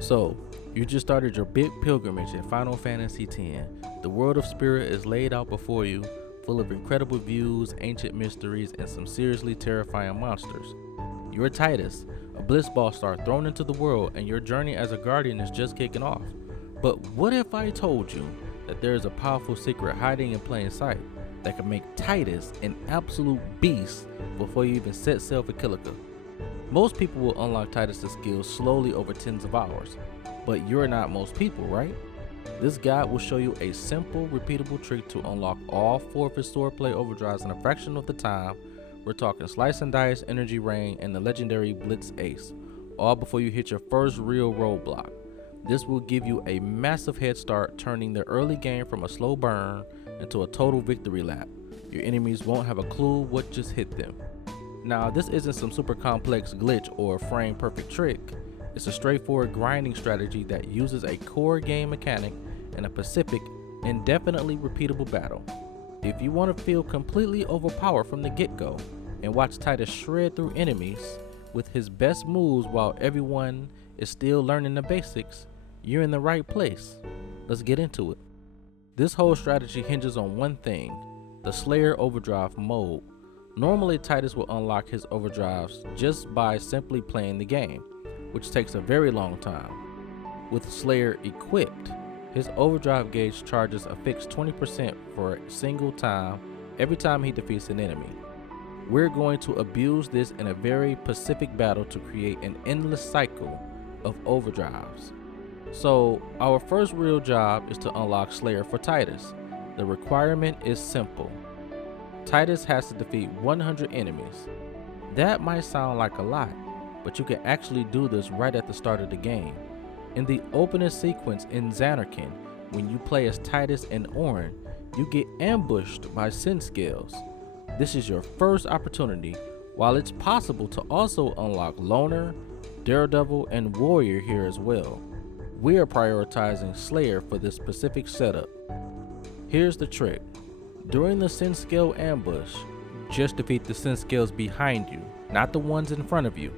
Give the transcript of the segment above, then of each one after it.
So, you just started your big pilgrimage in Final Fantasy X. The world of Spirit is laid out before you, full of incredible views, ancient mysteries, and some seriously terrifying monsters. You're Tidus, a blitzball star thrown into the world, and your journey as a guardian is just kicking off. But what if I told you that there is a powerful secret hiding in plain sight that can make Tidus an absolute beast before you even set sail for Kilika? Most people will unlock Tidus' skills slowly over tens of hours, but you're not most people, right? This guide will show you a simple, repeatable trick to unlock all 4 of his swordplay overdrives in a fraction of the time. We're talking Slice and Dice, Energy Rain, and the legendary Blitz Ace, all before you hit your first real roadblock. This will give you a massive head start, turning the early game from a slow burn into a total victory lap. Your enemies won't have a clue what just hit them. Now, this isn't some super complex glitch or frame perfect trick. It's a straightforward grinding strategy that uses a core game mechanic in a specific, indefinitely repeatable battle. If you want to feel completely overpowered from the get-go and watch Tidus shred through enemies with his best moves while everyone is still learning the basics, you're in the right place. Let's get into it. This whole strategy hinges on one thing, the SLAYER Overdrive Mode. Normally, Tidus will unlock his overdrives just by simply playing the game, which takes a very long time. With Slayer equipped, his overdrive gauge charges a fixed 20% for a single time every time he defeats an enemy. We're going to abuse this in a very specific battle to create an endless cycle of overdrives. So our first real job is to unlock Slayer for Tidus. The requirement is simple. Tidus has to defeat 100 enemies. That might sound like a lot, but you can actually do this right at the start of the game. In the opening sequence in Zanarkand, when you play as Tidus and Auron, you get ambushed by Sin Scales. This is your first opportunity, while it's possible to also unlock Loner, Daredevil, and Warrior here as well. We are prioritizing Slayer for this specific setup. Here's the trick. During the Sin Scale ambush, just defeat the Sin Scales behind you, not the ones in front of you,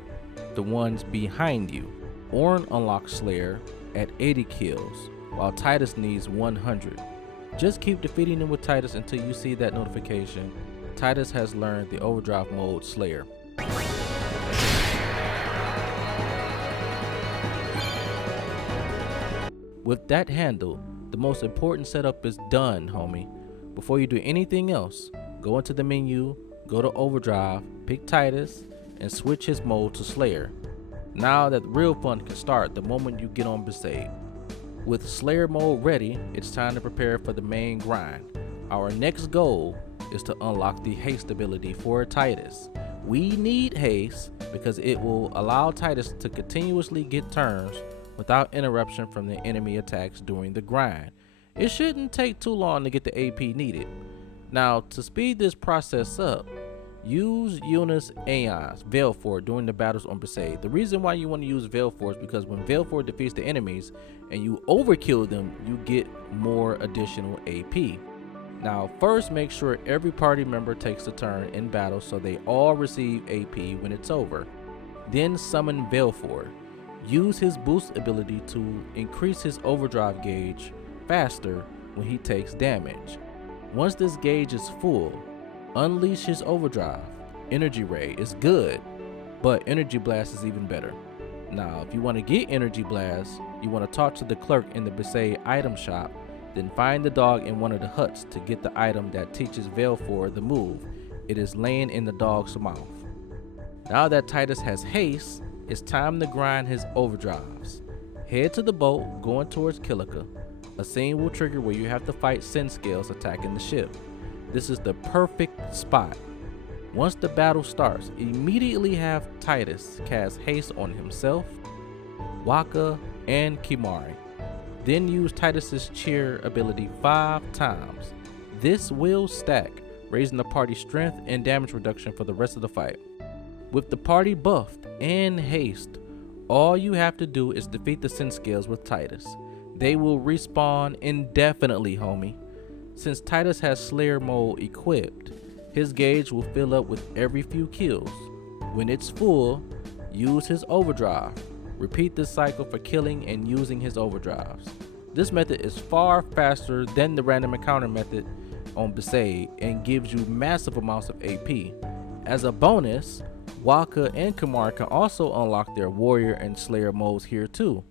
the ones behind you. Auron unlocks Slayer at 80 kills, while Tidus needs 100. Just keep defeating them with Tidus until you see that notification. Tidus has learned the Overdrive Mode Slayer. With that handled, the most important setup is done, homie. Before you do anything else, go into the menu, go to Overdrive, pick Tidus, and switch his mode to Slayer. Now that real fun can start the moment you get on Besaid. With Slayer mode ready, it's time to prepare for the main grind. Our next goal is to unlock the Haste ability for Tidus. We need Haste because it will allow Tidus to continuously get turns without interruption from the enemy attacks during the grind. It shouldn't take too long to get the AP needed. Now, to speed this process up, use Eunice Aeon's Valefor during the battles on Besaid. The reason why you want to use Valefor is because when Valefor defeats the enemies and you overkill them, you get more additional AP. Now, first make sure every party member takes a turn in battle so they all receive AP when it's over. Then summon Valefor. Use his boost ability to increase his overdrive gauge faster when he takes damage. Once this gauge is full, unleash his overdrive. Energy Ray is good, but Energy Blast is even better. Now, if you want to get Energy Blast, you want to talk to the clerk in the Besaid item shop, then find the dog in one of the huts to get the item that teaches Valefor the move. It is laying in the dog's mouth. Now that Tidus has Haste, it's time to grind his overdrives. Head to the boat going towards Kilika. A scene will trigger where you have to fight Sin Scales attacking the ship. This is the perfect spot. Once the battle starts, immediately have Tidus cast Haste on himself, Waka, and Kimari. Then use Tidus' cheer ability 5 times. This will stack, raising the party's strength and damage reduction for the rest of the fight. With the party buffed and Haste, all you have to do is defeat the Sin Scales with Tidus. They will respawn indefinitely, homie. Since Tidus has Slayer mode equipped, his gauge will fill up with every few kills. When it's full, use his overdrive. Repeat this cycle for killing and using his overdrives. This method is far faster than the random encounter method on Blitz Ace and gives you massive amounts of AP. As a bonus, Waka and Kamari can also unlock their warrior and slayer modes here too,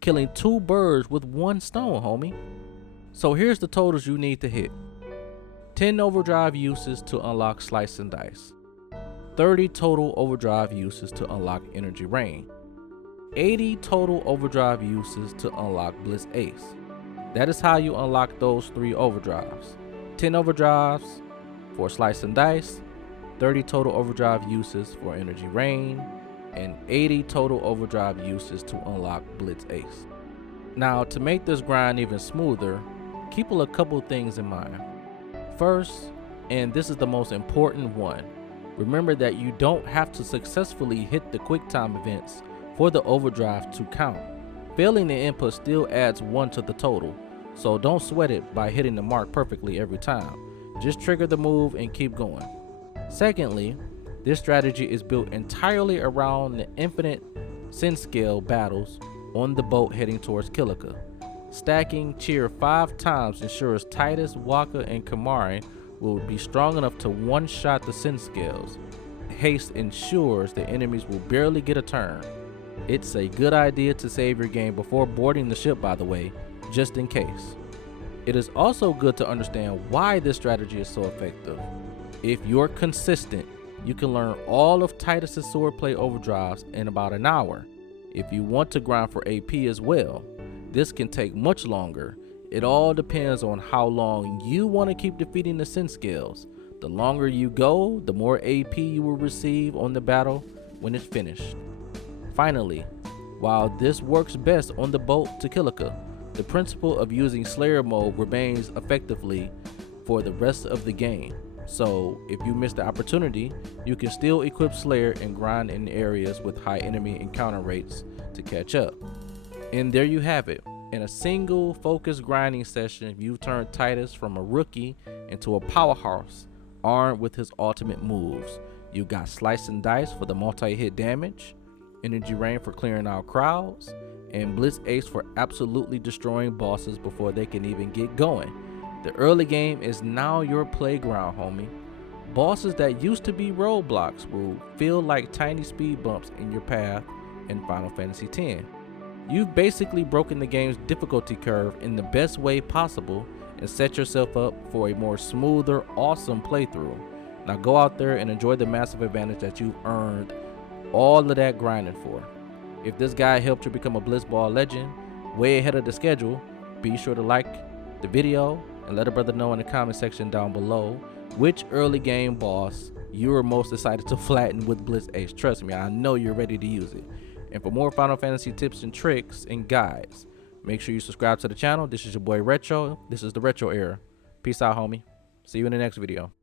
killing 2 birds with 1 stone, homie. So here's the totals you need to hit. 10 overdrive uses to unlock Slice and Dice. 30 total overdrive uses to unlock Energy Rain. 80 total overdrive uses to unlock Blitz Ace. That is how you unlock those 3 overdrives. 10 overdrives for Slice and Dice, 30 total overdrive uses for Energy Rain, and 80 total overdrive uses to unlock Blitz Ace. Now, to make this grind even smoother, keep a couple things in mind. First, and this is the most important one, remember that you don't have to successfully hit the quick time events for the overdrive to count. Failing the input still adds 1 to the total, so don't sweat it by hitting the mark perfectly every time. Just trigger the move and keep going. Secondly, this strategy is built entirely around the infinite sin scale battles on the boat heading towards Kilika. Stacking cheer 5 times ensures TIDUS, Waka, and Kamari will be strong enough to one-shot the sin scales. Haste ensures the enemies will barely get a turn. It's a good idea to save your game before boarding the ship, by the way, just in case. It is also good to understand why this strategy is so effective. If you're consistent, you can learn all of TIDUS' swordplay overdrives in about an hour. If you want to grind for AP as well, this can take much longer. It all depends on how long you want to keep defeating the sin scales. The longer you go, the more AP you will receive on the battle when it's finished. Finally, while this works best on the boat to Kilika, the principle of using Slayer mode remains effectively for the rest of the game. So if you miss the opportunity, you can still equip Slayer and grind in areas with high enemy encounter rates to catch up. And there you have it. In a single focused grinding session, you've turned TIDUS from a rookie into a powerhouse armed with his ultimate moves. You got Slice and Dice for the multi-hit damage, Energy Rain for clearing out crowds, and Blitz Ace for absolutely destroying bosses before they can even get going. The early game is now your playground, homie. Bosses that used to be roadblocks will feel like tiny speed bumps in your path in Final Fantasy X. You've basically broken the game's difficulty curve in the best way possible and set yourself up for a more smoother, awesome playthrough. Now go out there and enjoy the massive advantage that you've earned all of that grinding for. If this guide helped you become a Blitzball legend way ahead of the schedule, be sure to like the video and let a brother know in the comment section down below which early game boss you are most excited to flatten with Blitz Ace. Trust me, I know you're ready to use it. And for more Final Fantasy tips and tricks and guides, make sure you subscribe to the channel. This is your boy Retro. This is the Retro Era. Peace out, homie. See you in the next video.